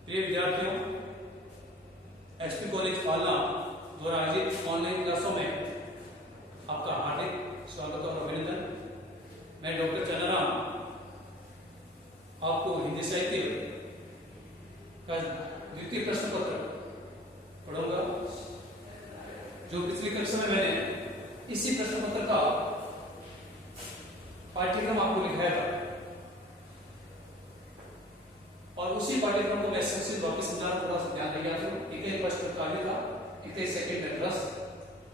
प्रिय विद्यार्थियों, SP college Falna द्वारा आयोजित ऑनलाइन क्लासों में आपका हार्दिक स्वागत और अभिनंदन। मैं डॉक्टर चंद्रराम आपको हिंदी साहित्य का द्वितीय प्रश्न पत्र पढ़ूंगा। जो पिछली कक्षा में मैंने इसी प्रश्न पत्र का पाठ्यक्रम आपको लिखाया था और उसी पाठ्यक्रम को मैं संक्षिप्त वापस थोड़ा सा ध्यान देगा। इकाई फर्स्ट में काव्य था, इकाई सेकंड में रस,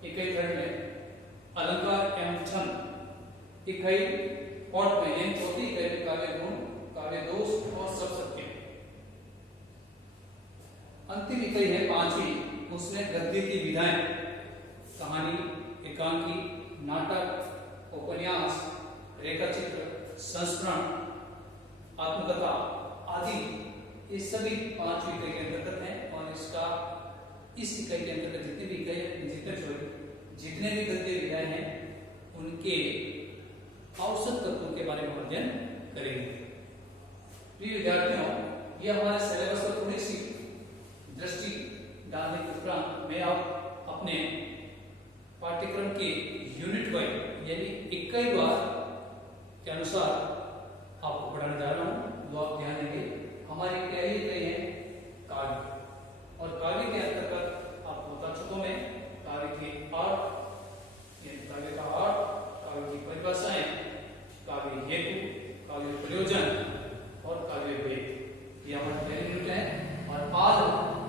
इकाई थर्ड में अलंकार एवं छंद, इकाई फोर्थ में यानी चौथी इकाई में काव्य गुण, काव्य दोष और सब सत्य। अंतिम इकाई है पांचवी, उसमें गद्य की विधाएं, कहानी, एकांकी, नाटक, उपन्यास, रेखाचित्र, संस्मरण, आत्मकथा आदि ये सभी पांच इकाई के अंतर्गत हैं। और इसका इस इकाई के अंतर्गत जितने भी गद्य विधाएं हैं उनके औसत तत्वों के बारे में अध्ययन करेंगे। प्रिय विद्यार्थियों, ये हमारे सिलेबस पर थोड़ी सी दृष्टि डालने के उपरांत मैं आप अपने पाठ्यक्रम के यूनिट वाइज यानी इकाई वार के अनुसार आपको पढ़ाने जा रहा हूं। तो आप ध्यान देंगे, हमारी पहली इकाई है काव्य, और काव्य के अंतर्गत आपको बता चुका मैं काव्य के अर्थ, काव्य का अर्थ, काव्य की परिभाषाएं, काव्य हेतु, काव्य प्रयोजन और काव्य भेद, ये हमारी पहली यूनिट है। और आज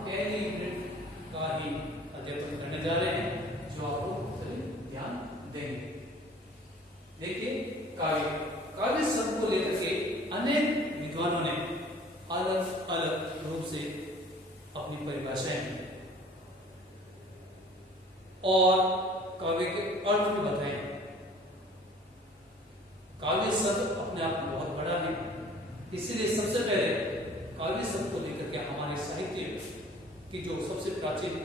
पहली यूनिट का ही अध्ययन करने जा रहे हैं, जो आपको ध्यान देंगे। देखिए, काव्य शब्द को लेकर के अनेक विद्वानों ने अलग अलग रूप से अपनी परिभाषाएं दी और काव्य के अर्थ भी बताए। काव्य शब्द अपने आप में बहुत बड़ा है, इसीलिए सबसे पहले काव्य शब्द को लेकर के हमारे साहित्य की जो सबसे प्राचीन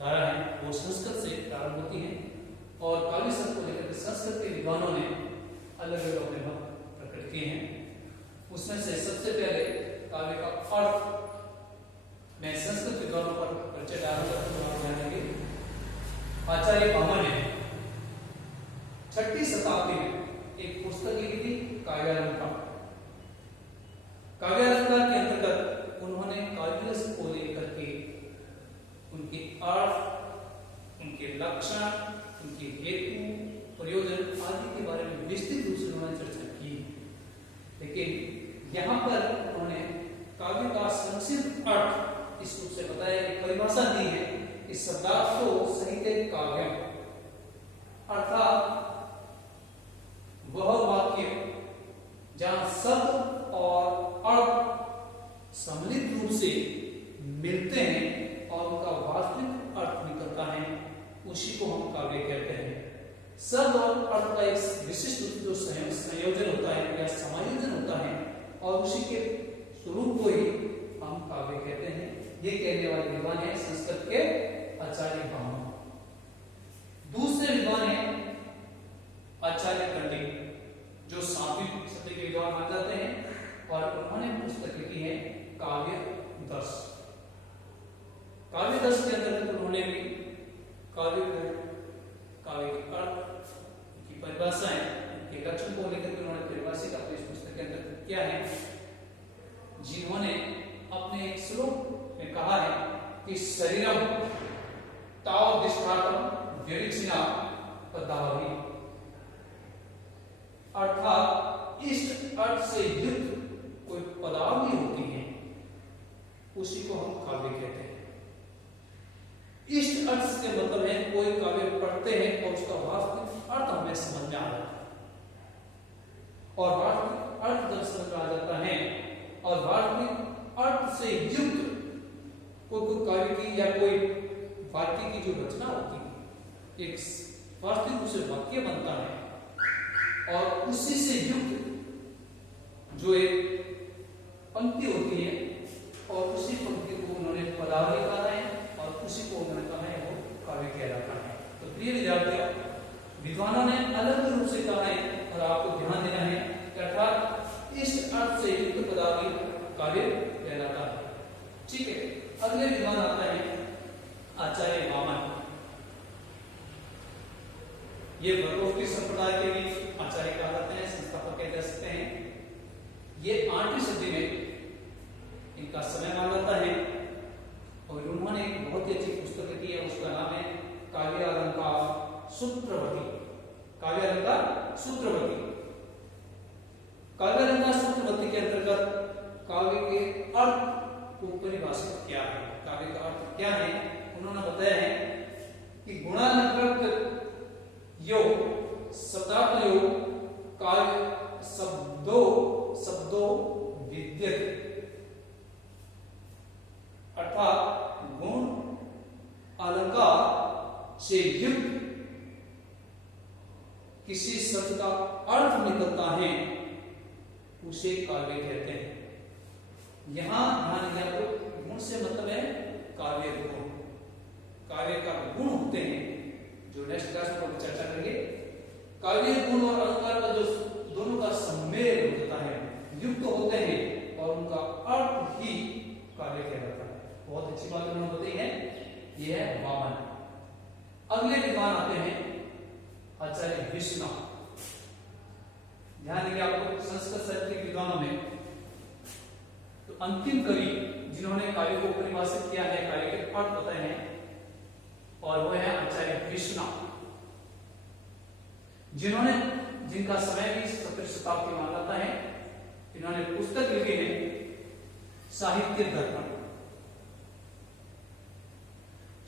धारा है वो संस्कृत से प्रारंभ होती है। और काव्य शब्द को लेकर के संस्कृत के विद्वानों ने अलग अलग अपने मत प्रकट किए हैं। उसमें से सबसे पहले काव्य का अर्थ मैं संस्कृत विद्वानों पर परिचय डालूंगा, तो आप ध्यान देंगे। आचार्य भामह ने 6वीं शताब्दी में एक पुस्तक लिखी थी, काव्यालंकार। काव्यालंकार के अंतर्गत उन्होंने काव्य को लेकर के उनके अर्थ, उनके लक्षण, उनके हेतु, प्रयोजन आदि के बारे में विस्तृत रूप से उन्होंने चर्चा की। लेकिन यहाँ पर उन्होंने काव्य का संक्षिप्त अर्थ इस रूप से बताया, कि परिभाषा दी है कि शब्दार्थो सहित काव्य, अर्थात वह वाक्य जहां शब्द और अर्थ सम्मिलित रूप से मिलते हैं और उनका वास्तविक अर्थ निकलता है, उसी को हम काव्य कहते हैं। शब्द और अर्थ का एक विशिष्ट जो संयोजन होता है या समायोजन होता है और उसी के स्वरूप को ही हम काव्य कहते हैं। ये कहने वाले विद्वान है संस्कृत के आचार्य भामह। दूसरे विद्वान है आचार्य दंडी, जो 7वीं शताब्दी के विद्वान माने जाते हैं और उन्होंने पुस्तक लिखी है काव्य दर्श। काव्य दर्श के अंतर्गत उन्होंने भी काव्य के अर्थ की परिभाषाएं, के लक्षण को लेकर के उन्होंने परिभाषित अपने इस पुस्तक के अंदर किया है, जिन्होंने अपने एक श्लोक में कहा है कि शरीरम ताव दिष्टातम व्यरिक्षिणा पदावली, अर्थात इष्ट अर्थ से युक्त कोई पदावली होती है, उसी को हम काव्य कहते हैं। इष्ट अर्थ से मतलब है कोई काव्य पढ़ते हैं और उसका वास्तविक अर्थ हमें समझ में आ जाता है, और वास्तविक अर्थ जब समझ में आ जाता है और वास्तविक अर्थ से युक्त कोई काव्य की या कोई वाक्य की जो रचना होती है, एक वास्तविक उसे वाक्य बनता है और उसी से युक्त जो एक पंक्ति होती है और उसी पंक्ति को उन्होंने पदावली कहा है और उसी को उन्होंने कहा है वो काव्य कहलाता है। तो प्रिय विद्यार्थियों, विद्वानों ने अलग रूप से कहा है और आपको ध्यान देना है, अर्थात इस अर्थ से युक्त पदावली काव्य कहलाता है। ठीक है। अगले विद्वान आता है आचार्य वामन। ये वक्रोक्ति संप्रदाय के भी आचार्य कहा जाते हैं, संस्थापक कह सकते हैं। ये 8वीं सदी में इनका समय माना जाता है और उन्होंने एक बहुत ही अच्छी पुस्तक लिखी है, उसका नाम है काव्यालंकार सूत्रवती। काव्यालंकार सूत्रवती। काव्यालंकार सूत्रवती के अंतर्गत काव्य के अर्थ को परिभाषित किया है। काव्य का अर्थ क्या है उन्होंने बताया है कि गुणालंकृत योग, शब्दार्थ योग, काव्य शब्दों विद्यते, अर्थात गुण अलंकार से युक्त किसी शब्द का अर्थ निकलता है उसे काव्य कहते हैं। यहां ध्यान दिया तो गुण से मतलब है काव्य गुण। काव्य का गुण होते हैं जो नेक्स्ट क्लास में हम चर्चा करेंगे। काव्य गुण और अलंकार का जो दोनों का सम्मेलन होता है, युक्त होते हैं और उनका अर्थ ही काव्य कहलाता है। बहुत अच्छी बात उन्होंने बताई है। यह है वामन। अगले विद्वान आते हैं आचार्य विष्णु। ध्यान देंगे आपको संस्कृत साहित्य के विद्वानों में तो अंतिम कवि जिन्होंने काव्य को परिभाषित किया है, काव्य के अर्थ बताए हैं, और वो है आचार्य विष्णु, जिनका समय भी 17वीं शताब्दी माना जाता है। इन्होंने पुस्तक लिखी है साहित्य दर्पण।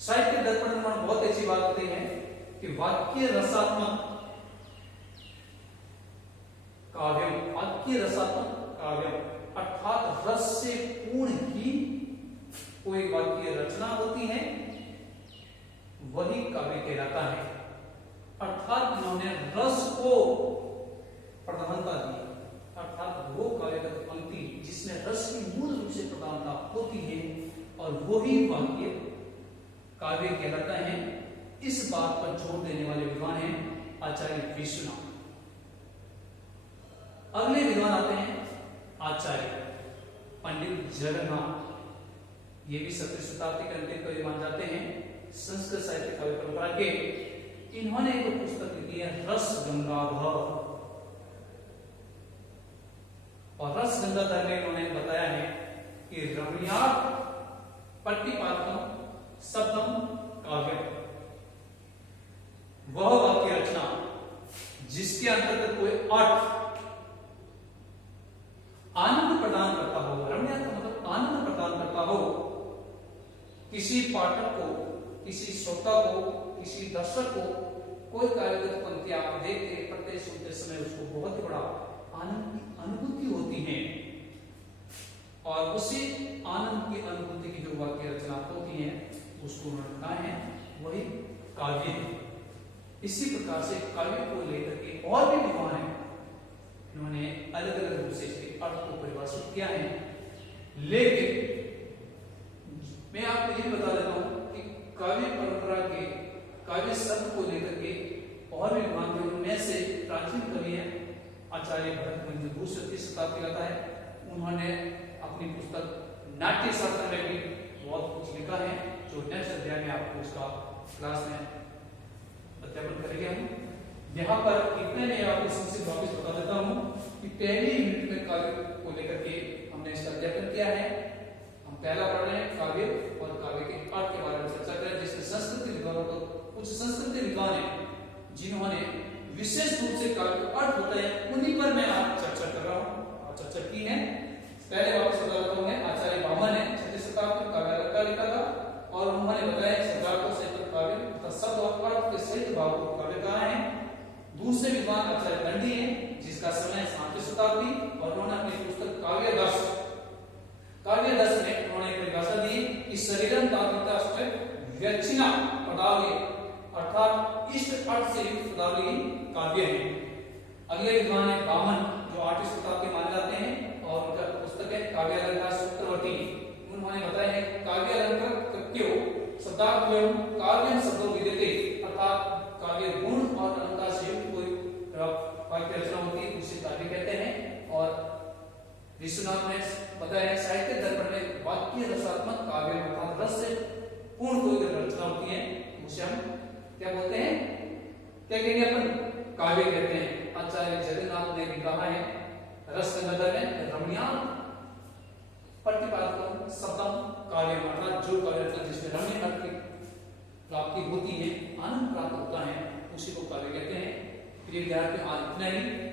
साहित्य दर्पण में बहुत अच्छी बात होती है कि वाक्य रसात्मक काव्यम, वाक्य रसात्मक काव्यम अर्थात रस से पूर्ण ही कोई वाक्य रचना होती है वही काव्य कहलाता है। अर्थात उन्होंने रस को प्रधानता दी, अर्थात वो काव्यगत पंक्ति जिसमें रस की मूल रूप से प्रधानता होती है और वही वाक्य काव्य कहलाता है। इस बात पर जोर देने वाले विद्वान हैं आचार्य विष्णु। अगले विद्वान आते हैं आचार्य पंडित जगन्नाथ। ये भी 17वीं शताब्दी के अंतिम कवि माने जाते हैं संस्कृत साहित्य काव्य परंपरा के। इन्होंने एक पुस्तक लिखी है रस गंगाधर, और रस गंगाधर में इन्होंने बताया है कि रमणीयार्थ प्रतिपादकम शब्दम काव्यम, वह वाक्य रचना जिसके अंतर्गत कोई अर्थ आनंद प्रदान करता हो। रमणीयार्थ का मतलब आनंद प्रदान करता हो किसी पाठक को, किसी श्रोता को, किसी दर्शक को। कोई काव्यगत पंक्ति आप देखते पढ़ते सुनते समय उसको बहुत ही बड़ा आनंद की अनुभूति होती है, और उसी आनंद की अनुभूति की जो वाक्य रचना होती है उसको उन्होंने कहा है वही काव्य है। इसी प्रकार से काव्य को लेकर के और भी विद्वान हैं, इन्होंने अलग अलग रूप से इसके अर्थ को परिभाषित किया है। लेकिन मैं आपको ये बता देता हूं कि काव्य परंपरा के काव्य शब्द को लेकर के और भी विद्वान थे। उनमें से प्राचीन कवि हैं आचार्य भरत, जो 2वीं शताब्दी का है। उन्होंने अपनी पुस्तक नाट्य शास्त्र में भी बहुत कुछ लिखा है, जो नेक्स्ट अध्याय में आपको उसका क्लास में अध्यापन करेंगे हम। यहाँ पर इतने में आपको संक्षिप्त वापस बता देता हूँ कि पहली यूनिट में काव्य को लेकर के हमने इसका अध्ययन किया है। हम पहला पढ़ रहे हैं काव्य और काव्य के अर्थ के बारे में चर्चा करें, जिसमें संस्कृत विद्वानों को कुछ संस्कृत विद्वान हैं जिन्होंने विशेष रूप से काव्य का अर्थ होता है, उन्हीं पर मैं आज चर्चा कर रहा हूँ और चर्चा की है। पहले वापस बता देता हूँ, आचार्य वामन ने 6वीं शताब्दी में काव्यालंकार लिखा था और उन्होंने बताया शब्दार्थों से काव्य तथा शब्द और अर्थ के सहित भाव को काव्य कहा है। दूसरे विद्वान आचार्य दंडी हैं, जिसका समय 7वीं शताब्दी, और उन्होंने अपनी पुस्तक काव्य दर्श में उन्होंने परिभाषा दी कि शरीरम तात्विकता व्यक्षिणा पदावली, अर्थात इष्ट अर्थ से युक्त पदावली काव्य है। अगले विद्वान है वामन, जो 8वीं शताब्दी माने जाते हैं, और उनका पुस्तक है काव्यालंकार सूत्रवती। उन्होंने बताया है काव्यालंकार क्यों शब्दार्थों काव्य शब्दों विद्यते, अर्थात काव्य गुण और अलंकार से युक्त कोई वाक्य रचना होती है उसे काव्य कहते हैं। और विश्वनाथ ने बताया साहित्य दर्पण में वाक्य आपकी रसात्मक काव्य अर्थात रस से पूर्ण कोई रचना होती है उसे हम क्या बोलते हैं, क्या कहेंगे अपन, काव्य कहते हैं। आचार्य जगन्नाथ ने भी कहा है रस नगर में रमणीय प्रतिपादकम शब्दम काव्य, अर्थात जो काव्य रचना जिसमें रमणीय अर्थ की प्राप्ति होती है, आनंद प्राप्त होता है, उसी को काव्य कहते हैं। प्रिय विद्यार्थियों, आज इतना ही।